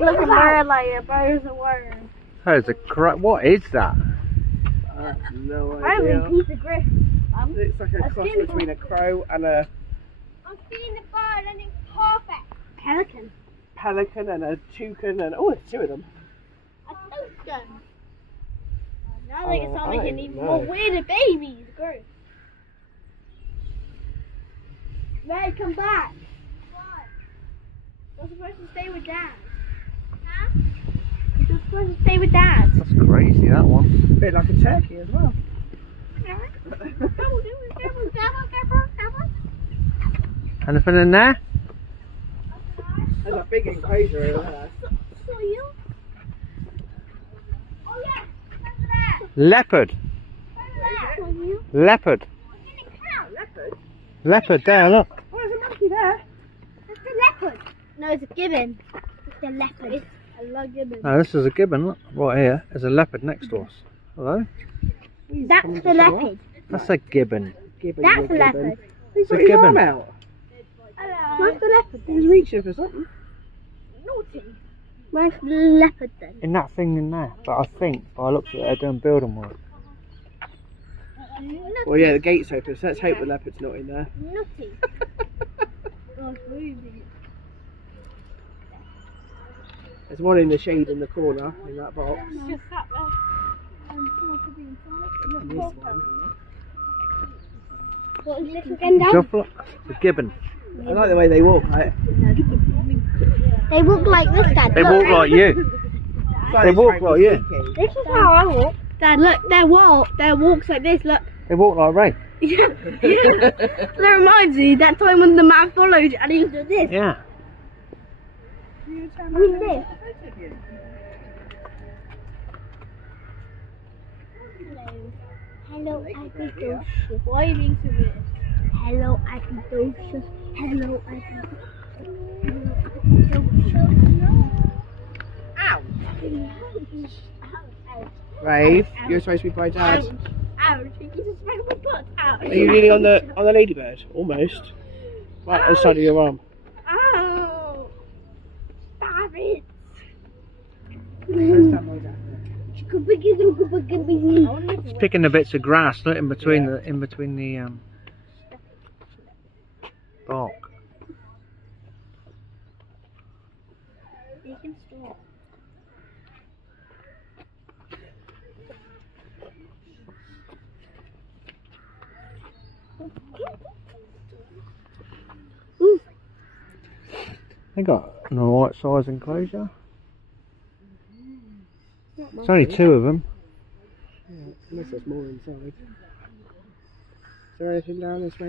big looking bird like a bird's a word. There's a crow. What is that? I have no I have a idea. piece of griff. It's like a cross between a crow and a I'm seeing the bird and it's perfect. Pelican. pelican and a toucan and oh, there's two of them. A toucan. Now they Oh, sound I like an don't even know. more weirder babies. Gross. Ray, come back. What? You're supposed to stay with Dad. Huh? You're supposed to stay with Dad. That's crazy, that one. A bit like a turkey as well. Anything in there? There's a big enclosure over there. Oh yeah, look at that. Leopard. Leopard. Leopard? Leopard there, look. Oh, there's a monkey there. That's the leopard. No, it's a gibbon. It's a leopard. I love gibbons. No, this is a gibbon, look. Right here. There's a leopard next to us. Hello? That's the leopard. That's a gibbon. Gibbon, That's you're the gibbon. leopard. He's got a his gibbon. arm out. Where's the leopard He's then? reaching for something. Naughty. Where's the leopard then? In that thing in there. But I think, by the looks of it, they're doing building work. Well, yeah, the gate's open, so let's hope the leopard's not in there. Naughty. Oh, moving. There's one in the shade in the corner, in that box. It's just sat there. Someone could be inside. And this one. What is this again, Dad? Just look. It's a gibbon. I like the way they walk. They walk like this, Dad. They walk like you. They walk like you. This is how I walk. Dad, look, their walks like this, look. They walk like Ray. That reminds me, that time when the man followed and he was doing this. Yeah. Who's this? Hello, Agriculture. Why are you being so weird? Hello, Agriculture. Hello, Ow! Rave, you're supposed to be by Dad. Ouch! You just made my butt out. Are you leaning on the ladybird? Almost. Right on the side of your arm. Ow! Stop it! It's picking the bits of grass, look, in between the bark. You can stop. They got an alright size enclosure. It's only two of them. Yeah, unless there's more inside. Is there anything down this way?